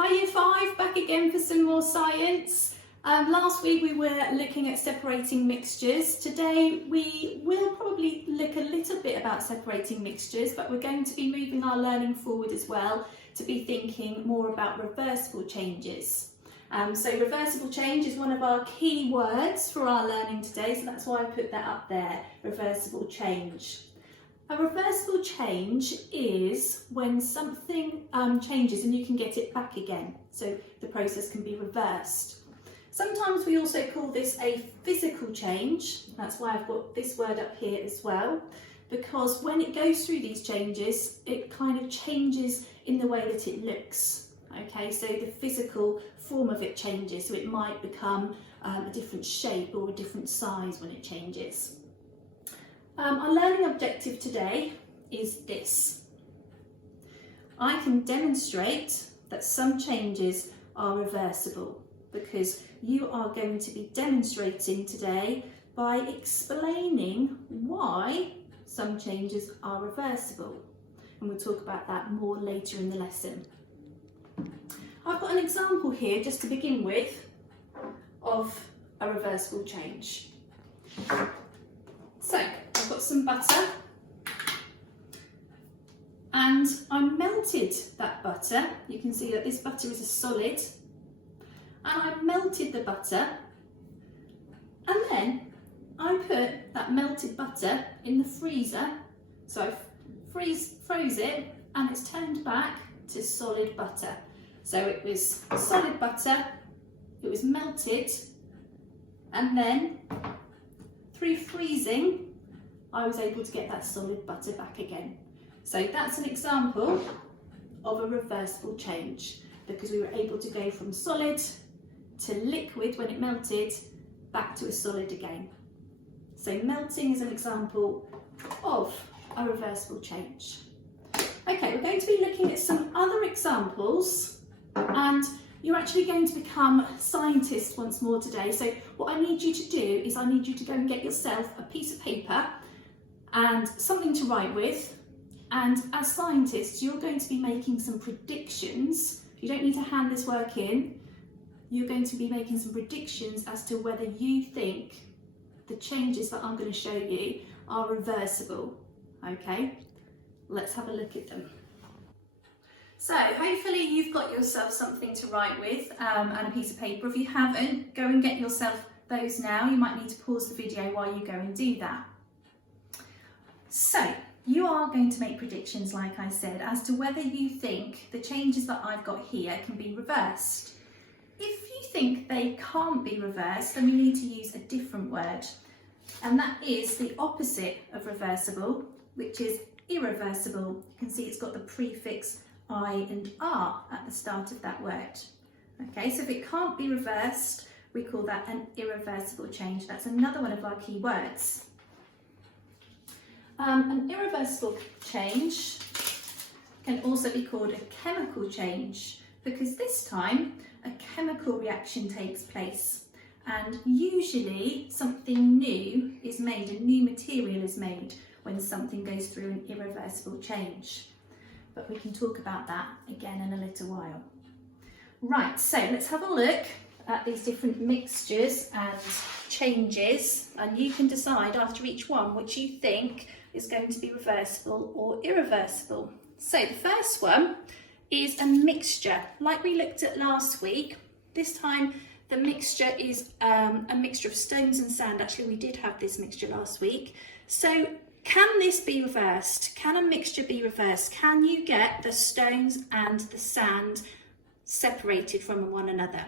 Hi Year 5, back again for some more science. Last week we were looking at separating mixtures. Today we will probably look a little bit about separating mixtures, but we're going to be moving our learning forward as well to be thinking more about reversible changes. So reversible change is one of our key words for our learning today, so that's why I put that up there, reversible change. A reversible change is when something changes and you can get it back again, so the process can be reversed. Sometimes we also call this a physical change. That's why I've got this word up here as well, because when it goes through these changes, it kind of changes in the way that it looks. Okay, so the physical form of it changes, so it might become a different shape or a different size when it changes. Our learning objective today is this. I can demonstrate that some changes are reversible, because you are going to be demonstrating today by explaining why some changes are reversible. And we'll talk about that more later in the lesson. I've got an example here just to begin with of a reversible change. So I've got some butter and I melted that butter. You can see that this butter is a solid, and I melted the butter, and then I put that melted butter in the freezer. So I froze it and it's turned back to solid butter. So it was solid butter, it was melted, and then through freezing I was able to get that solid butter back again. So that's an example of a reversible change, because we were able to go from solid to liquid when it melted back to a solid again. So melting is an example of a reversible change. Okay, we're going to be looking at some other examples, and you're actually going to become scientists once more today. So what I need you to do is I need you to go and get yourself a piece of paper and something to write with. And as scientists, you're going to be making some predictions. You don't need to hand this work in. You're going to be making some predictions as to whether you think the changes that I'm going to show you are reversible. Okay, let's have a look at them. So hopefully you've got yourself something to write with and a piece of paper. If you haven't, go and get yourself those now. You might need to pause the video while you go and do that. So you are going to make predictions, like I said, as to whether you think the changes that I've got here can be reversed. If you think they can't be reversed, then we need to use a different word, and that is the opposite of reversible, which is irreversible. You can see it's got the prefix I and R at the start of that word. Okay, so if it can't be reversed, we call that an irreversible change. That's another one of our key words. An irreversible change can also be called a chemical change, because this time a chemical reaction takes place, and usually something new is made, a new material is made when something goes through an irreversible change. But we can talk about that again in a little while. Right, so let's have a look at these different mixtures and changes, and you can decide after each one which you think is going to be reversible or irreversible. So the first one is a mixture, like we looked at last week. This time the mixture is a mixture of stones and sand. Actually, we did have this mixture last week. So can this be reversed? Can a mixture be reversed? Can you get the stones and the sand separated from one another?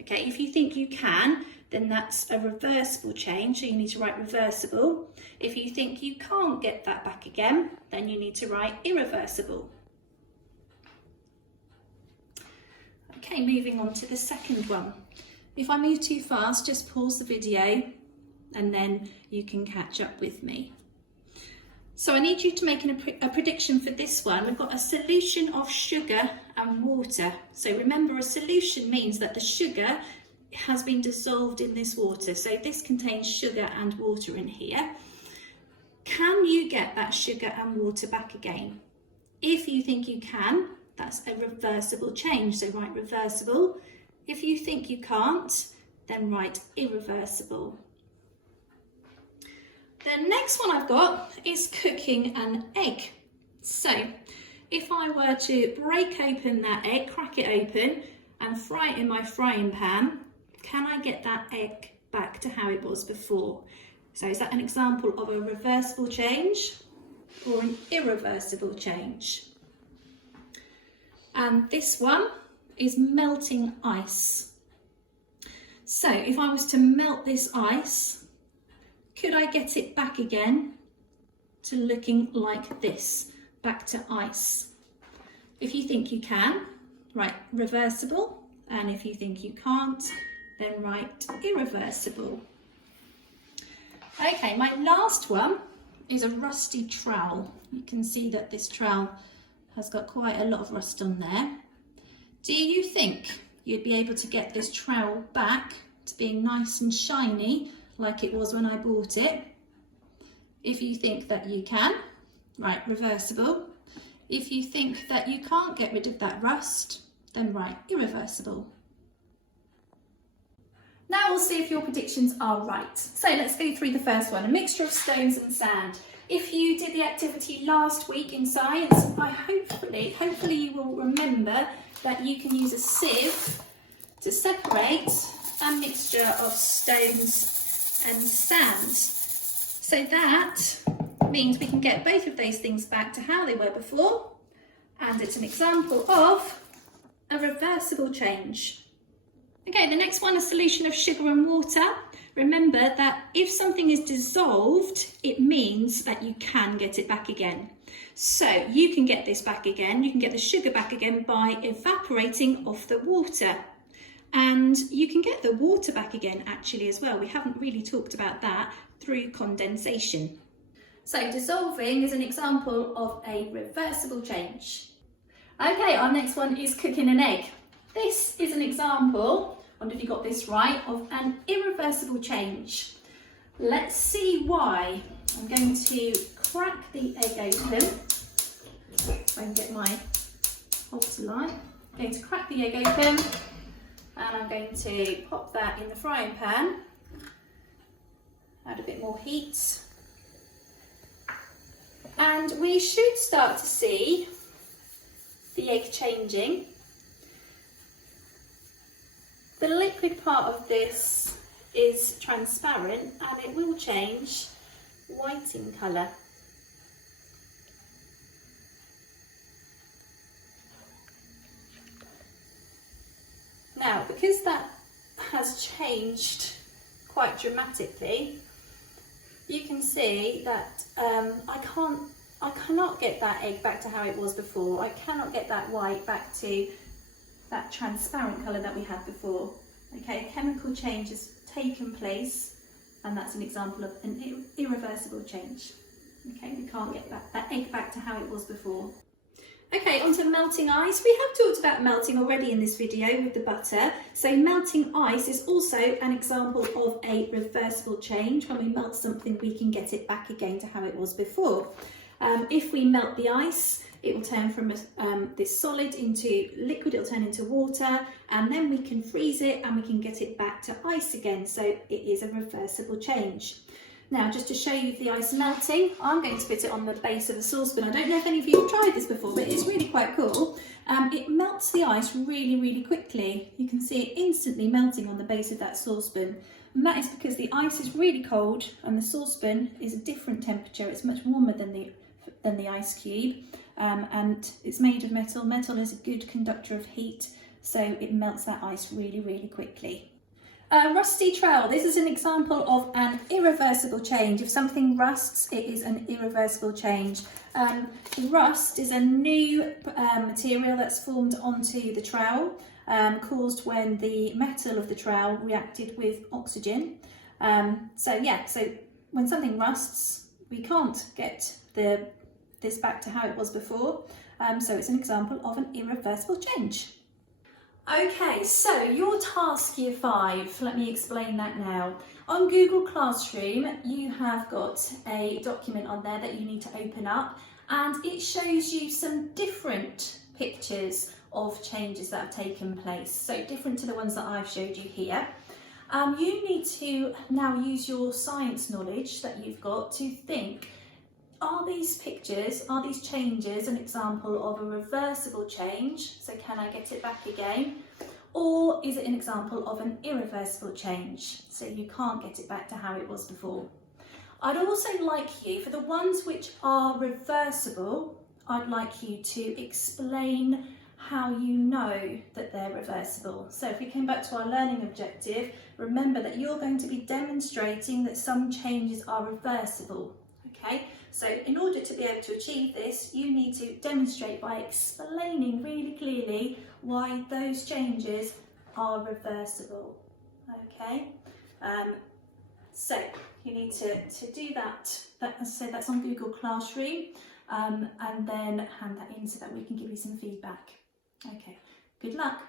Okay, if you think you can, then that's a reversible change, so you need to write reversible. If you think you can't get that back again, then you need to write irreversible. Okay, moving on to the second one. If I move too fast, just pause the video and then you can catch up with me. So I need you to make a prediction for this one. We've got a solution of sugar and water. So remember, a solution means that the sugar has been dissolved in this water. So this contains sugar and water in here. Can you get that sugar and water back again? If you think you can, That's a reversible change. So write reversible. If you think you can't, then write irreversible. The next one I've got is cooking an egg. So if I were to break open that egg, crack it open and fry it in my frying pan, can I get that egg back to how it was before? So is that an example of a reversible change or an irreversible change? And this one is melting ice. So if I was to melt this ice, could I get it back again to looking like this, back to ice? If you think you can, write reversible, and if you think you can't, then write irreversible. Okay, my last one is a rusty trowel. You can see that this trowel has got quite a lot of rust on there. Do you think you'd be able to get this trowel back to being nice and shiny like it was when I bought it? If you think that you can, write reversible. If you think that you can't get rid of that rust, then write irreversible. Now we'll see if your predictions are right. So let's go through the first one, a mixture of stones and sand. If you did the activity last week in science, hopefully you will remember that you can use a sieve to separate a mixture of stones and sand. So that means we can get both of those things back to how they were before, and it's an example of a reversible change. Okay, the next one, a solution of sugar and water. Remember that if something is dissolved, it means that you can get it back again. So you can get this back again, you can get the sugar back again by evaporating off the water. And you can get the water back again actually as well. We haven't really talked about that, through condensation. So dissolving is an example of a reversible change. Okay, our next one is cooking an egg. This is an example, I wonder if you got this right, of an irreversible change. Let's see why. I'm going to crack the egg open. If I can get my hold to light. I'm going to crack the egg open. And I'm going to pop that in the frying pan, add a bit more heat, and we should start to see the egg changing. The liquid part of this is transparent and it will change white in colour. Now, because that has changed quite dramatically, you can see that I cannot get that egg back to how it was before. I cannot get that white back to that transparent colour that we had before. Okay, a chemical change has taken place, and that's an example of an irreversible change. Okay, we can't get that egg back to how it was before. Okay, on to melting ice. We have talked about melting already in this video with the butter. So melting ice is also an example of a reversible change. When we melt something, we can get it back again to how it was before. If we melt the ice, it will turn from this solid into liquid, it'll turn into water, and then we can freeze it and we can get it back to ice again. So it is a reversible change. Now, just to show you the ice melting, I'm going to put it on the base of a saucepan. I don't know if any of you have tried this before, but it's really quite cool. It melts the ice really, really quickly. You can see it instantly melting on the base of that saucepan. And that is because the ice is really cold and the saucepan is a different temperature. It's much warmer than the ice cube, and it's made of metal. Metal is a good conductor of heat, so it melts that ice really, really quickly. Rusty trowel. This is an example of an irreversible change. If something rusts, it is an irreversible change. Rust is a new material that's formed onto the trowel, caused when the metal of the trowel reacted with oxygen. So when something rusts, we can't get this back to how it was before. So it's an example of an irreversible change. Okay, so your task year 5, let me explain that now. On Google Classroom, you have got a document on there that you need to open up, and it shows you some different pictures of changes that have taken place, so different to the ones that I've showed you here. You need to now use your science knowledge that you've got to think, are these pictures, are these changes an example of a reversible change? So can I get it back again? Or is it an example of an irreversible change? So you can't get it back to how it was before. I'd also like you, for the ones which are reversible, I'd like you to explain how you know that they're reversible. So if we came back to our learning objective, remember that you're going to be demonstrating that some changes are reversible. Okay, so in order to be able to achieve this, you need to demonstrate by explaining really clearly why those changes are reversible. Okay, so you need to do that. As I say, that's on Google Classroom, and then hand that in so that we can give you some feedback. Okay, good luck.